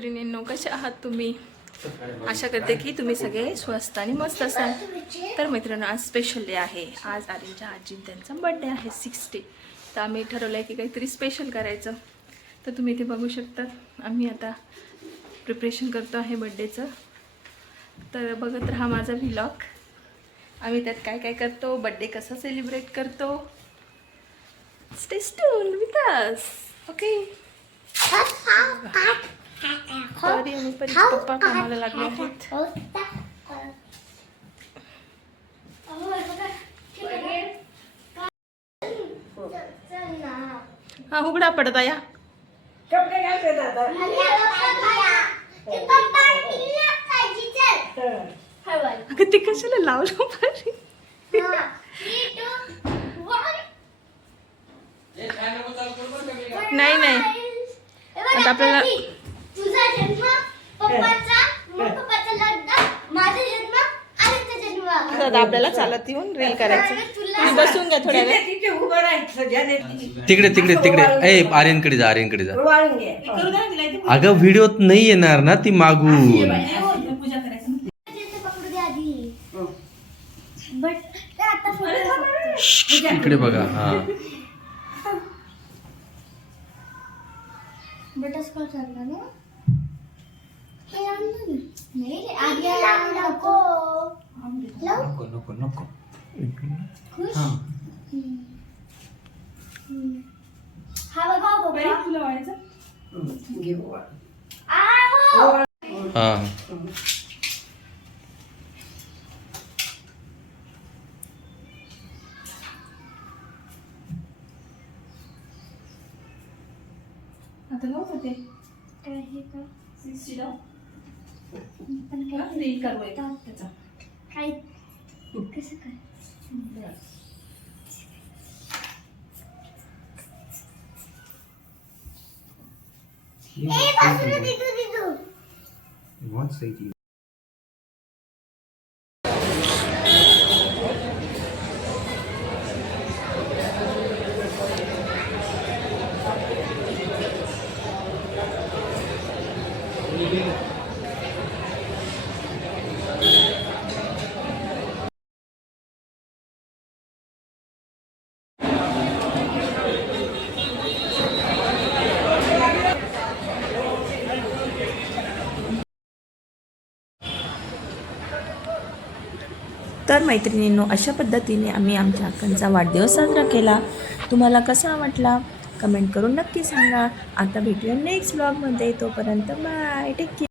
मैत्रिणींनो, कसे आहात तुम्ही? आशा करते की तुम्ही सगळे स्वस्त आणि मस्त असाल. तर मैत्रिणींनो, आज स्पेशल डे आहे. आज आर्यनच्या आजी त्यांचा बर्थडे आहे 60. तर आम्ही ठरवलं आहे की काहीतरी स्पेशल करायचं. तर तुम्ही इथे बघू शकता आम्ही आता प्रिपरेशन करतो आहे बर्थडेचं. तर बघत राहा माझा व्लॉग. आम्ही त्यात काय काय करतो, बर्थडे कसा सेलिब्रेट करतो. Stay tuned with us. Okay. तरी आणि परीचे पप्पा कामाला लागले आहेत. हा उघडा पडता या. अगं ते कशाला लावलं पाहिजे. नाही नाही आता आपल्याला तुझा जन्म पप्पाचा पप्पाचा लग्न माझा जन्म आईचा जन्म आता आपल्याला चालत येऊन रील करायचं. तुम्ही बसून घ्या थोड्या वेळ. तिकडे तिकडे तिकडे ए आर्यनकडे जा आर्यनकडे जा. अगं व्हिडिओत नाही येणार ना ती मागून. पकडू दे आधी बट आता इकडे बघा. हा बटस कॉल चालला ना नाही रे आधी नको नको नको नको. खुश हा बघा बघा तुला व्हायचं आहो हा आता नव्हतं ते काय हे का 60 लाव. पण रील करू एक त्याचा. काय कसं काय ए बाजूला दिदू तर मैत्रिणींनो, अशा पद्धतीने आम्ही आमच्या अक्कांचा वाढदिवस साजरा केला. तुम्हाला कसा वाटला कमेंट करून नक्की सांगा. आता भेटूया नेक्स्ट ब्लॉगमध्ये. तोपर्यंत बाय, टेक केअर.